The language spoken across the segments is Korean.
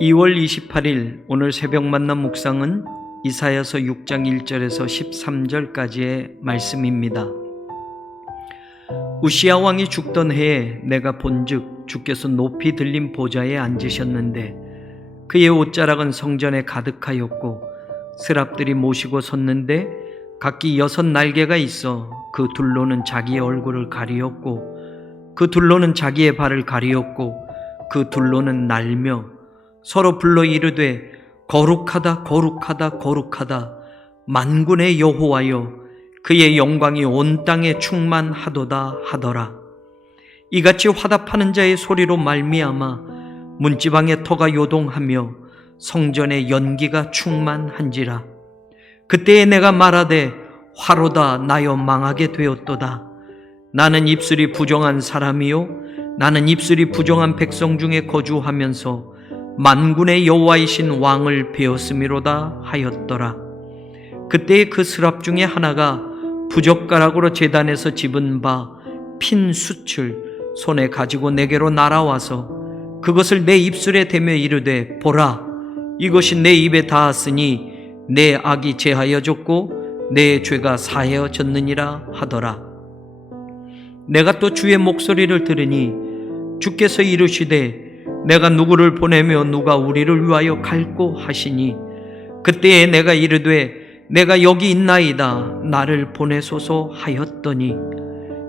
2월 28일 오늘 새벽 만남 묵상은 이사야서 6장 1절에서 13절까지의 말씀입니다. 우시야 왕이 죽던 해에 내가 본즉 주께서 높이 들린 보좌에 앉으셨는데 그의 옷자락은 성전에 가득하였고 스랍들이 모시고 섰는데 각기 6 날개가 있어 그 둘로는 자기의 얼굴을 가리었고 그 둘로는 자기의 발을 가리었고 그 둘로는 날며 서로 불러 이르되 거룩하다 거룩하다 거룩하다 만군의 여호와여 그의 영광이 온 땅에 충만하도다 하더라. 이같이 화답하는 자의 소리로 말미암아 문지방의 터가 요동하며 성전의 연기가 충만한지라. 그때에 내가 말하되 화로다 나여 망하게 되었도다. 나는 입술이 부정한 사람이요 나는 입술이 부정한 백성 중에 거주하면서 만군의 여호와이신 왕을 배웠음이로다 하였더라. 그때에 그 스랍 중에 하나가 부젓가락으로 제단에서 집은 바 핀 숯을 손에 가지고 내게로 날아와서 그것을 내 입술에 대며 이르되 보라 이것이 내 입에 닿았으니 내 악이 제하여졌고 내 죄가 사하여졌느니라 하더라. 내가 또 주의 목소리를 들으니 주께서 이르시되 내가 누구를 보내며 누가 우리를 위하여 갈꼬 하시니 그때에 내가 이르되 내가 여기 있나이다 나를 보내소서 하였더니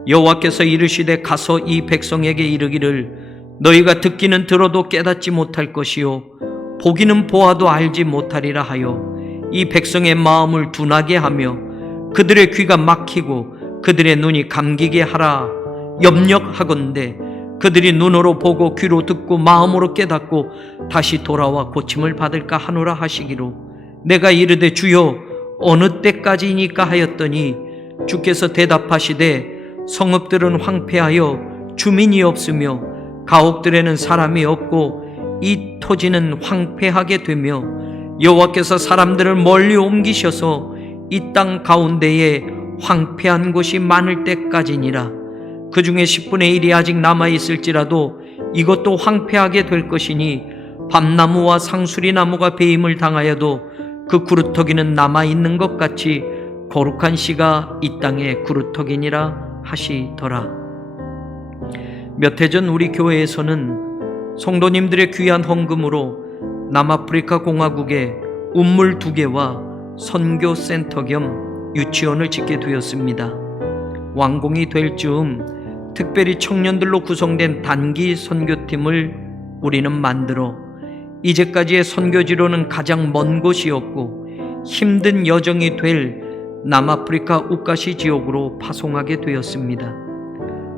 여호와께서 이르시되 가서 이 백성에게 이르기를 너희가 듣기는 들어도 깨닫지 못할 것이요 보기는 보아도 알지 못하리라 하여 이 백성의 마음을 둔하게 하며 그들의 귀가 막히고 그들의 눈이 감기게 하라 염려하건대 그들이 눈으로 보고 귀로 듣고 마음으로 깨닫고 다시 돌아와 고침을 받을까 하노라 하시기로 내가 이르되 주여 어느 때까지니까 하였더니 주께서 대답하시되 성읍들은 황폐하여 주민이 없으며 가옥들에는 사람이 없고 이 토지는 황폐하게 되며 여호와께서 사람들을 멀리 옮기셔서 이 땅 가운데에 황폐한 곳이 많을 때까지니라. 그 중에 10분의 1이 아직 남아있을지라도 이것도 황폐하게 될 것이니 밤나무와 상수리나무가 배임을 당하여도 그 구루터기는 남아있는 것 같이 거룩한 씨가 이 땅의 구루터기니라 하시더라. 몇 해 전 우리 교회에서는 성도님들의 귀한 헌금으로 남아프리카 공화국에 운물 2개와 선교센터 겸 유치원을 짓게 되었습니다. 완공이 될 즈음 특별히 청년들로 구성된 단기 선교팀을 우리는 만들어 이제까지의 선교지로는 가장 먼 곳이었고 힘든 여정이 될 남아프리카 우카시 지역으로 파송하게 되었습니다.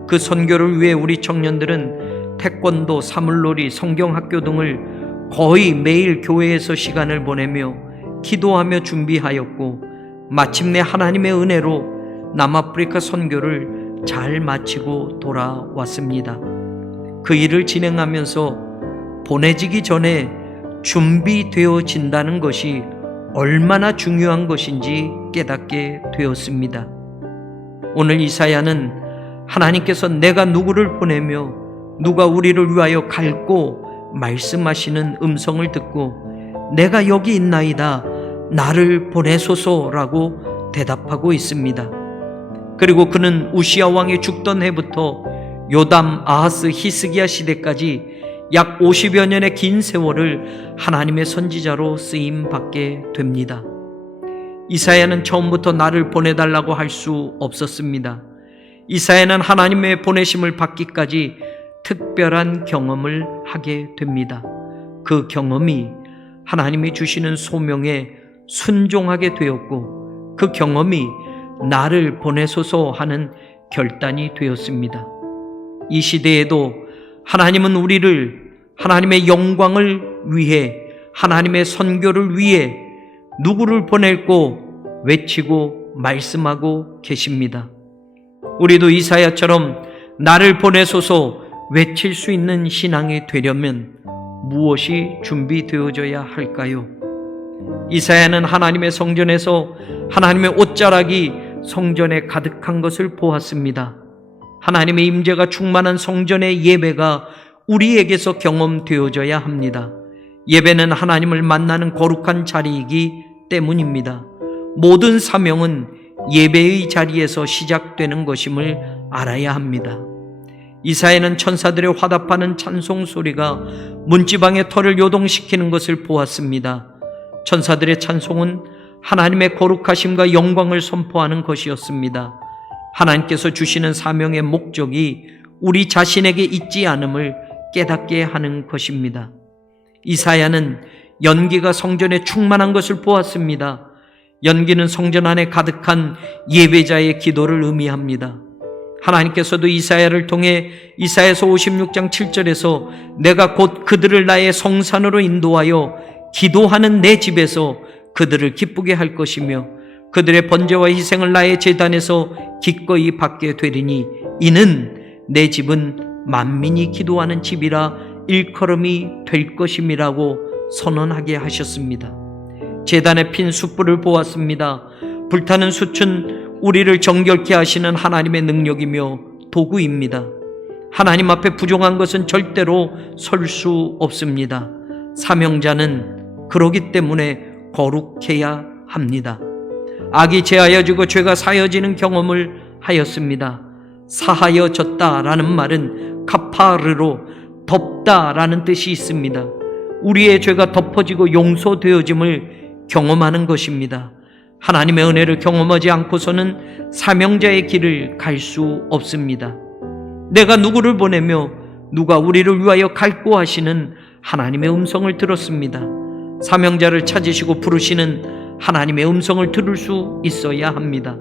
그 선교를 위해 우리 청년들은 태권도, 사물놀이, 성경학교 등을 거의 매일 교회에서 시간을 보내며 기도하며 준비하였고 마침내 하나님의 은혜로 남아프리카 선교를 잘 마치고 돌아왔습니다. 그 일을 진행하면서 보내지기 전에 준비되어진다는 것이 얼마나 중요한 것인지 깨닫게 되었습니다. 오늘 이사야는 하나님께서 내가 누구를 보내며 누가 우리를 위하여 갈고 말씀하시는 음성을 듣고 내가 여기 있나이다 나를 보내소서라고 대답하고 있습니다. 그리고 그는 우시야 왕이 죽던 해부터 요담, 아하스, 히스기야 시대까지 약 50여 년의 긴 세월을 하나님의 선지자로 쓰임받게 됩니다. 이사야는 처음부터 나를 보내달라고 할 수 없었습니다. 이사야는 하나님의 보내심을 받기까지 특별한 경험을 하게 됩니다. 그 경험이 하나님이 주시는 소명에 순종하게 되었고 그 경험이 나를 보내소서 하는 결단이 되었습니다. 이 시대에도 하나님은 우리를 하나님의 영광을 위해 하나님의 선교를 위해 누구를 보낼고 외치고 말씀하고 계십니다. 우리도 이사야처럼 나를 보내소서 외칠 수 있는 신앙이 되려면 무엇이 준비되어져야 할까요? 이사야는 하나님의 성전에서 하나님의 옷자락이 성전에 가득한 것을 보았습니다. 하나님의 임재가 충만한 성전의 예배가 우리에게서 경험되어져야 합니다. 예배는 하나님을 만나는 거룩한 자리이기 때문입니다. 모든 사명은 예배의 자리에서 시작되는 것임을 알아야 합니다. 이사야는 천사들의 화답하는 찬송 소리가 문지방의 털을 요동시키는 것을 보았습니다. 천사들의 찬송은 하나님의 거룩하심과 영광을 선포하는 것이었습니다. 하나님께서 주시는 사명의 목적이 우리 자신에게 있지 않음을 깨닫게 하는 것입니다. 이사야는 연기가 성전에 충만한 것을 보았습니다. 연기는 성전 안에 가득한 예배자의 기도를 의미합니다. 하나님께서도 이사야를 통해 이사야서 56장 7절에서 내가 곧 그들을 나의 성산으로 인도하여 기도하는 내 집에서 그들을 기쁘게 할 것이며 그들의 번제와 희생을 나의 제단에서 기꺼이 받게 되리니 이는 내 집은 만민이 기도하는 집이라 일컬음이 될 것임이라고 선언하게 하셨습니다. 제단에 핀 숯불을 보았습니다. 불타는 숯은 우리를 정결케 하시는 하나님의 능력이며 도구입니다. 하나님 앞에 부정한 것은 절대로 설 수 없습니다. 사명자는 그러기 때문에 거룩해야 합니다. 악이 제하여지고 죄가 사여지는 경험을 하였습니다. 사하여졌다라는 말은 카파르로 덮다라는 뜻이 있습니다. 우리의 죄가 덮어지고 용서되어짐을 경험하는 것입니다. 하나님의 은혜를 경험하지 않고서는 사명자의 길을 갈 수 없습니다. 내가 누구를 보내며 누가 우리를 위하여 갈고 하시는 하나님의 음성을 들었습니다. 사명자를 찾으시고 부르시는 하나님의 음성을 들을 수 있어야 합니다.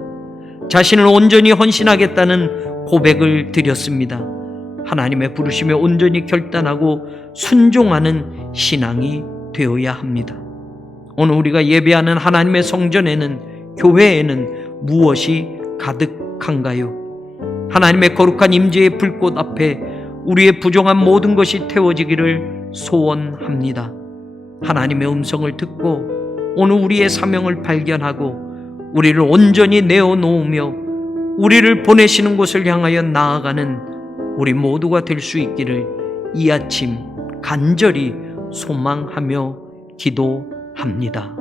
자신을 온전히 헌신하겠다는 고백을 드렸습니다. 하나님의 부르심에 온전히 결단하고 순종하는 신앙이 되어야 합니다. 오늘 우리가 예배하는 하나님의 성전에는, 교회에는 무엇이 가득한가요? 하나님의 거룩한 임재의 불꽃 앞에 우리의 부정한 모든 것이 태워지기를 소원합니다. 하나님의 음성을 듣고 오늘 우리의 사명을 발견하고 우리를 온전히 내어놓으며 우리를 보내시는 곳을 향하여 나아가는 우리 모두가 될 수 있기를 이 아침 간절히 소망하며 기도합니다.